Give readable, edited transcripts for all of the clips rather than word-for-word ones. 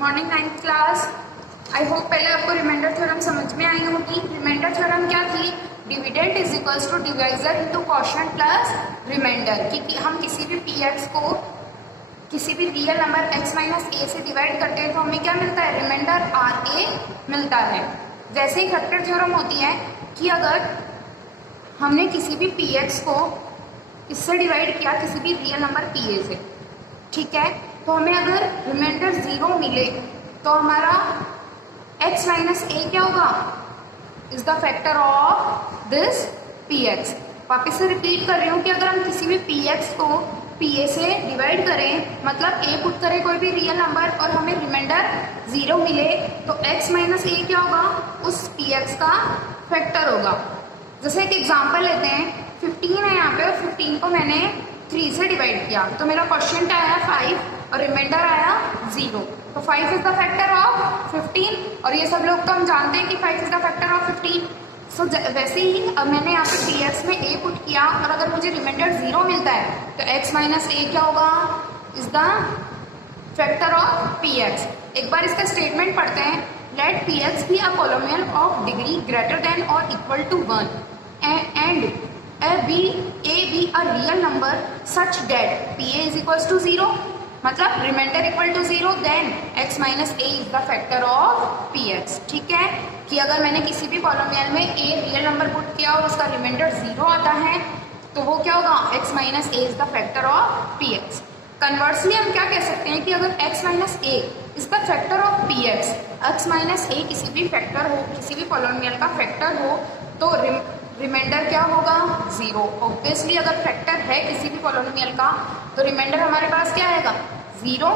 Morning 9th class. I hope पहले आपको remainder theorem समझ में आई होगी। रिमाइंडर थ्योरम क्या थी? Dividend is equals to divisor into quotient plus remainder. कि हम किसी भी px को किसी भी real number x minus A से डिवाइड करते हैं तो हमें क्या मिलता है? रिमाइंडर आर ए मिलता है। जैसे ही फैक्टर थ्योरम होती है कि अगर हमने किसी भी px को इससे डिवाइड किया किसी भी रियल नंबर pa से, ठीक है, तो हमें अगर रिमाइंडर 0 मिले तो हमारा x माइनस ए क्या होगा? Is the factor of this px। वापिस से रिपीट कर रही हूँ कि अगर हम किसी भी px को pa से डिवाइड करें, मतलब a पुट करें कोई भी रियल नंबर और हमें रिमाइंडर 0 मिले तो x माइनस ए क्या होगा? उस px का फैक्टर होगा। जैसे एक एग्जांपल लेते हैं, 15 है यहाँ पे और 15 को मैंने 3 से डिवाइड किया तो मेरा क्वोशिएंट आया 5 और रिमाइंडर आया 0। तो 5 इज द फैक्टर ऑफ 15 और ये सब लोग तो हम जानते हैं कि 5 इज द फैक्टर ऑफ 15। सो वैसे ही अब मैंने यहाँ पे px में a पुट किया और अगर मुझे रिमाइंडर 0 मिलता है तो x माइनस ए क्या होगा? Is the factor of px। एक बार इसका स्टेटमेंट पढ़ते हैं। Let px be a polynomial of degree greater than और equal to 1 and a be a real number such that pa is equals to 0, मतलब remainder equal to 0 then x minus A is the factor of px। ठीक है, कि अगर मैंने किसी भी polynomial में a रियल नंबर पुट किया और उसका रिमाइंडर 0 आता है तो वो क्या होगा? x minus A is the factor of px। Conversely हम क्या कह सकते हैं कि अगर x minus A is the factor of px, x minus a किसी भी फैक्टर हो, किसी भी पॉलिनोमियल का फैक्टर हो तो रिमाइंडर क्या होगा? 0। ऑब्वियसली अगर फैक्टर है किसी भी पॉलिनोमियल का तो रिमाइंडर हमारे पास क्या आएगा? 0।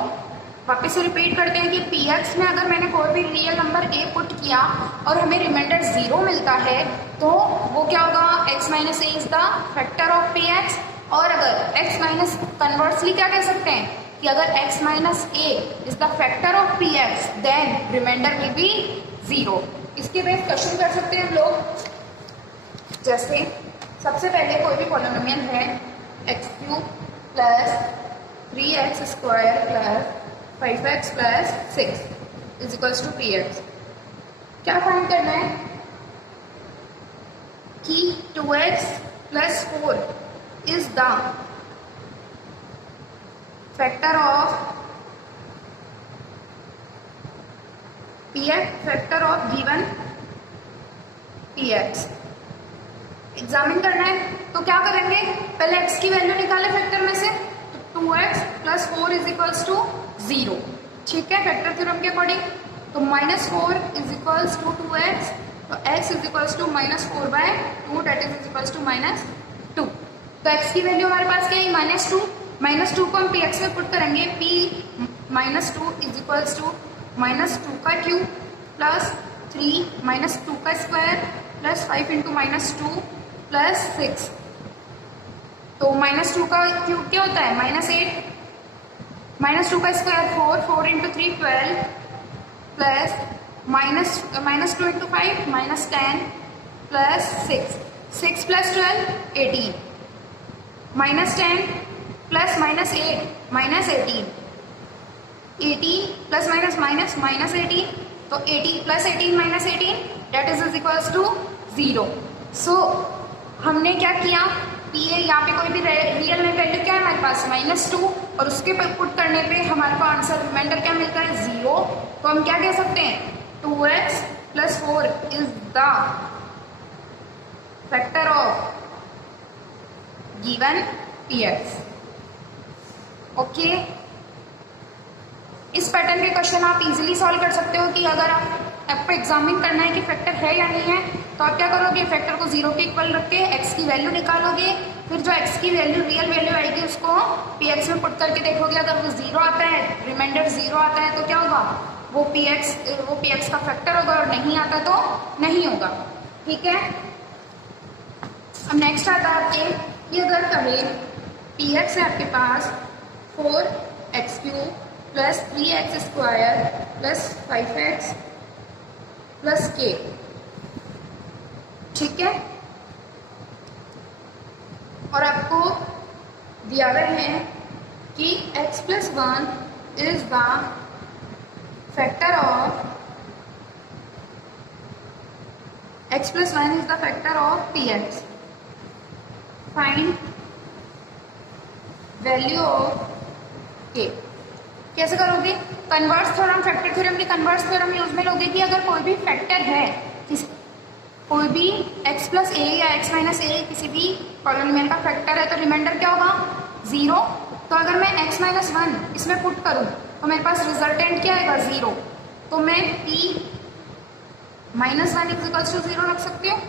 वापस से रिपीट करते हैं कि px में अगर मैंने कोई भी रियल नंबर a पुट किया और हमें रिमाइंडर 0 मिलता है तो वो क्या होगा? x minus A is the factor of px। और अगर x माइनस, कन्वर्सली क्या कह सकते हैं कि अगर x minus A is the factor of px then remainder will be 0। इसके बेस क्वेश्चन कर सकते हैं हम लोग। जैसे सबसे पहले कोई भी पॉलिनोमियल है x³ plus 3x² plus 5x plus 6 is equals to px। क्या फाइंड करना है कि 2x plus 4 is the factor of px, factor of given px। Examine करना है तो क्या करेंगे? पहले x की वैल्यू निकाले फैक्टर में से, तो 2x plus 4 is equals to 0। ठीक है, फैक्टर थ्योरम के अकॉर्डिंग। तो -4 इज इक्वल्स टू 2x, तो x is equals to -4/2 that is equals to -2। तो x की वैल्यू हमारे पास क्या है? -2। -2 को हम px में पुट करेंगे, p -2 इज इक्वल्स टू -2 का क्यूब प्लस 3 -2 का स्क्वायर प्लस 5 इंटू -2 प्लस 6। तो -2 का क्यूब क्या होता है? -8। -2 का square 4 into 3 12 plus -2 into 5 -10 plus 6 plus 12 18 -10 plus -8 -18 18 plus -18 तो 18 plus 18 -18 that is equals to 0। सो हमने क्या किया? pa यहाँ पे कोई भी रियल में वैल्यू क्या है हमारे पास? -2 और उसके पर पुट करने पे हमारे को आंसर रिमाइंडर क्या मिलता है? 0। तो हम क्या कह सकते हैं? 2x plus 4 is the factor of given px। Okay, इस पैटर्न के क्वेश्चन आप इजीली सॉल्व कर सकते हो कि अगर आपको एग्जामिन करना है कि फैक्टर है या नहीं है तो आप क्या करोगे? फैक्टर को 0 के इक्वल रख के x की वैल्यू निकालोगे, फिर जो x की वैल्यू रियल वैल्यू आएगी उसको px में पुट करके देखोगे। अगर वो 0 आता है, रिमाइंडर 0 आता है तो क्या होगा? वो px का फैक्टर होगा और नहीं आता तो नहीं होगा। ठीक है, अब नेक्स्ट आता है आपके कि अगर कहे px है आपके पास 4x³ plus 3x² plus 5x plus k। ठीक है, और आपको दिया हुआ है कि x plus 1 is the factor of x plus 1 is the factor of px. Find value of k. कैसे करोगे? कन्वर्स थ्योरम, फैक्टर थ्योरम की कन्वर्स थ्योरम यूज में लोगे कि अगर कोई भी फैक्टर है, कोई भी x प्लस ए या x माइनस ए किसी भी पॉलिनोमियल का फैक्टर है तो रिमाइंडर क्या होगा? 0। तो अगर मैं x माइनस 1 इसमें पुट करूं तो मेरे पास रिजल्टेंट क्या आएगा? 0। तो मैं p माइनस 1 इक्वल्स टू 0 रख सकती हूँ।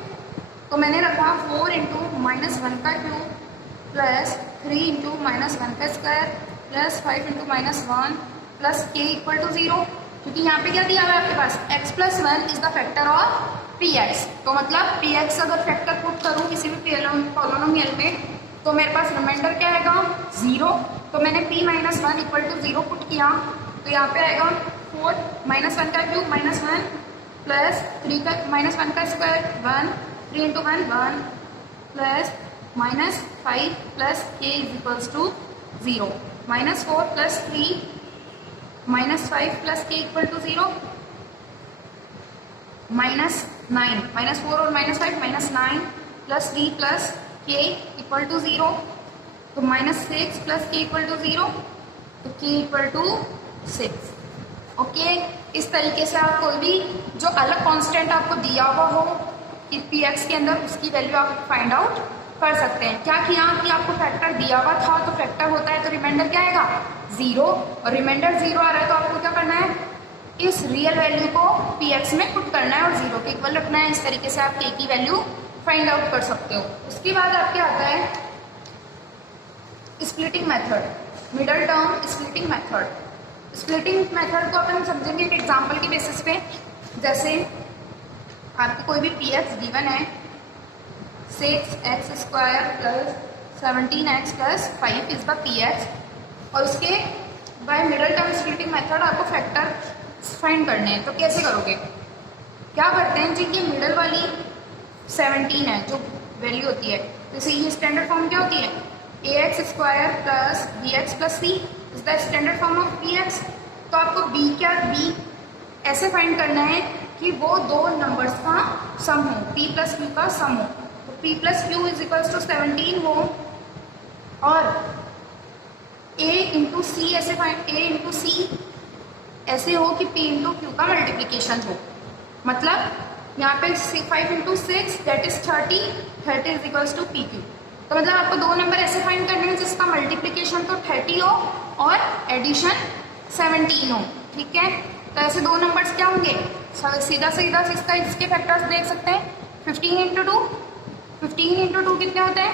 तो मैंने रखा 4 इंटू माइनस 1 का क्यूब प्लस 3 इंटू माइनस 1 का square plus 5 into minus 1 plus k equal to 0, क्योंकि यहाँ पे क्या दिया हुआ है आपके पास? x plus 1 is the factor of px। तो मतलब px अगर फैक्टर पुट करूँ किसी भी पॉलिनोमियल में तो मेरे पास रिमाइंडर क्या आएगा? 0। तो मैंने p minus 1 equal to 0 put किया तो यहाँ पे आएगा 4 माइनस 1 का क्यूब माइनस 1 प्लस 3 का माइनस 1 का square 1, 3 into 1 1 plus minus 5 plus k is equals to 0, minus 4 plus 3 minus 5 plus k equal to 0, minus 9, minus 4 और minus 5 minus 9 plus 3 plus k equal to 0, तो minus 6 plus k equal to 0, तो के equal to 6। Okay, इस तरीके से आप कोई भी जो अलग कांस्टेंट आपको दिया हुआ हो कि px के अंदर उसकी वैल्यू आप फाइंड आउट कर सकते हैं। क्या किया कि आपको फैक्टर दिया हुआ था तो फैक्टर होता है तो रिमाइंडर क्या आएगा? 0, और रिमाइंडर 0 आ रहा है तो आपको क्या करना है? इस रियल वैल्यू को px में पुट करना है और 0 के इक्वल रखना है। इस तरीके से आप k की वैल्यू फाइंड आउट कर सकते हो। उसके बाद आपके आता है splitting method, middle term splitting method. Splitting method को अपन समझेंगे एक एग्जांपल के बेसिस पे। जैसे आपको कोई भी px गिवन है 6x square plus 17x plus 5 is the px, और उसके by middle term splitting method आपको फैक्टर फाइंड करने हैं। तो कैसे करोगे? क्या करते हैं जी, कि मिडल वाली 17 है जो वैल्यू होती है, जैसे ये स्टैंडर्ड फॉर्म क्या होती है? ax square plus bx plus c is the standard form of px। तो आपको b ऐसे फाइंड करना है कि वो दो नंबर्स का सम हो, p प्लस q का सम हो। तो p plus q is equals to 17 हो और a इंटू सी ऐसे हो कि p इंटू q का मल्टीप्लीकेशन हो। मतलब यहाँ पे 5 into 6 that is 30 is equals to pq। तो मतलब आपको दो नंबर ऐसे फाइंड करने हैं जिसका मल्टीप्लीकेशन तो 30 हो और एडिशन 17 हो। ठीक है, तो ऐसे दो नंबर्स क्या होंगे? सीधा इसका इसके फैक्टर्स देख सकते हैं। 15 इंटू 2, 15 इंटू 2 कितने होते हैं?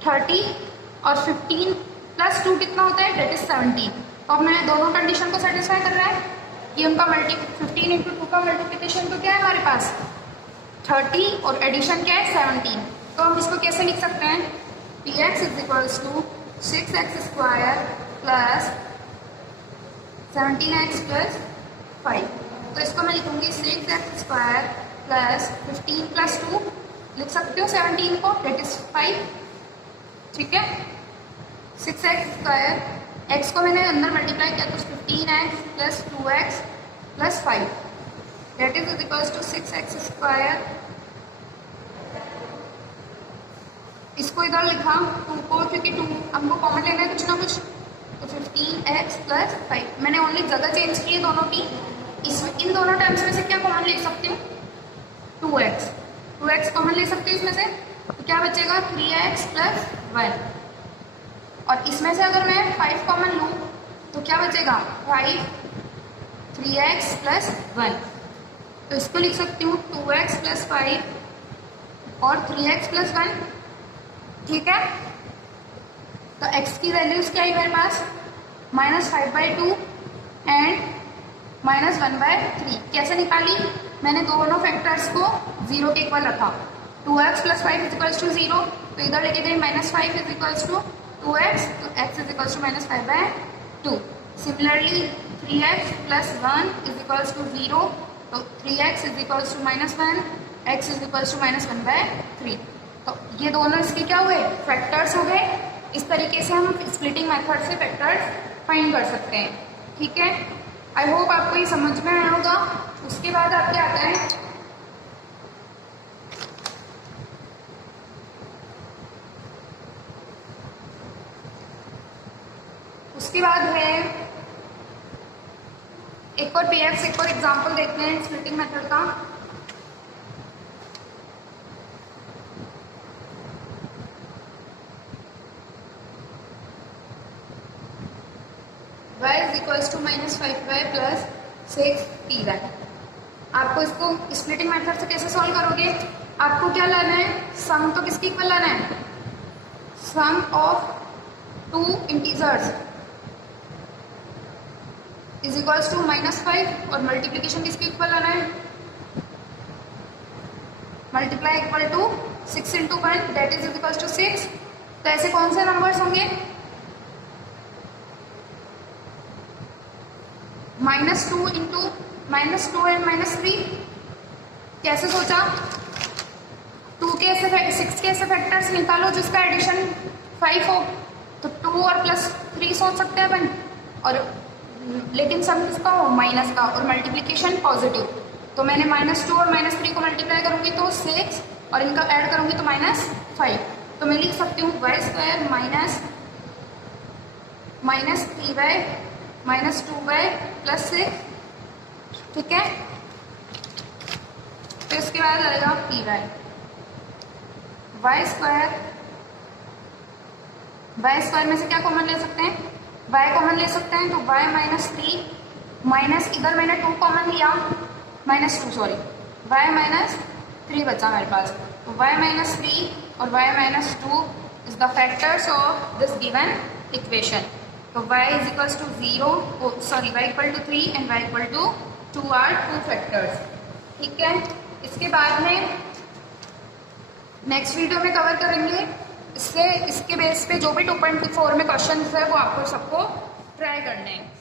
30, और 15 प्लस 2 कितना होता है? That is 17। तो अब मैं दोनों कंडीशन को सेटिस्फाई कर रहा है कि उनका 15 इंटू 2 का मल्टीप्लीकेशन तो क्या है हमारे पास? 30 और एडिशन क्या है? 17। तो हम इसको कैसे लिख सकते हैं? px is equals to 6x square plus 17x plus 5। तो इसको मैं लिखूंगी 6x स्क्वायर प्लस 15 प्लस 2, लिख सकते हो 17 को, डेट इज 5। ठीक है, 6x स्क्वायर, x को मैंने अंदर मल्टीप्लाई किया तो 15x plus 2x plus 5 that is equals to 6x square. इसको इधर लिखा 2 को, क्योंकि 2 हमको कॉमन लेना है कुछ ना कुछ, तो 15x प्लस 5। मैंने ओनली जगह चेंज की है दोनों की। इन दोनों टर्म्स में से क्या कॉमन ले सकती हूँ? 2x कॉमन ले सकती हूँ इसमें से, तो क्या बचेगा? 3x plus 1। और इसमें से अगर मैं 5 कॉमन लूँ तो क्या बचेगा? 5, 3x प्लस 1। तो इसको लिख सकती हूँ 2x प्लस 5 और 3x प्लस 1। ठीक है, तो x की वैल्यूज क्या है मेरे पास? -5/2 एंड -1/3। कैसे निकाली? मैंने दोनों फैक्टर्स को 0 के इक्वल रखा। 2x plus 5 is equals to 0, तो इधर लेके गई -5 इज इक्वल्स टू 2x, तो x is equals to -5/2। Similarly 3x plus 1 is equals to 0, तो 3x is equals to -1, x is equals to -1/3। तो ये दोनों इसके क्या हुए? फैक्टर्स हो गए। इस तरीके से हम स्प्लिटिंग मेथड से फैक्टर्स फाइंड कर सकते हैं। ठीक है, आई होप आपको ये समझ में आया होगा। उसके बाद आपके आता है एक और पीएफ, एक और एग्जांपल देखते हैं स्प्लिटिंग मेथड का। y is equals to -5y plus 6ty। आपको इसको स्प्लिटिंग मेथड से कैसे सॉल्व करोगे? आपको क्या लाना है? सम तो किसके इक्वल लाना है? Sum of two integers is equals to -5 और मल्टीप्लीकेशन किसके इक्वल लाना है? Multiply equal to 6 into 1 that is equals to 6। तो ऐसे कौन से नंबर्स होंगे? -2 इंटू -2 एंड -3। कैसे सोचा? 2 के ऐसे 6 के ऐसे फैक्टर्स निकालो जिसका एडिशन 5 हो, तो 2 और +3 सोच सकते हैं अपन। और लेकिन सम किसका हो? माइनस का, और मल्टीप्लिकेशन पॉजिटिव। तो मैंने -2 और -3 को मल्टीप्लाई करूंगी तो 6 और इनका ऐड करूंगी तो -5। तो मैं लिख सकती हूँ y² -3y -2y + 6। ठीक है, तो इसके बाद आएगा py। y² में से क्या कॉमन ले सकते हैं? y कॉमन ले सकते हैं, तो y -3 माइनस, इधर मैंने 2 कॉमन लिया, -2 सॉरी, y -3 बचा मेरे पास। तो y -3 और y -2 is the factors of this given equation. तो y is equals to 0, sorry y equal to 3 and y equal to 2 are 2 factors. ठीक है, इसके बाद में नेक्स्ट वीडियो में कवर करेंगे। इसके बेस पे जो भी 2.4 में क्वेश्चन है वो आपको सबको ट्राई करने हैं।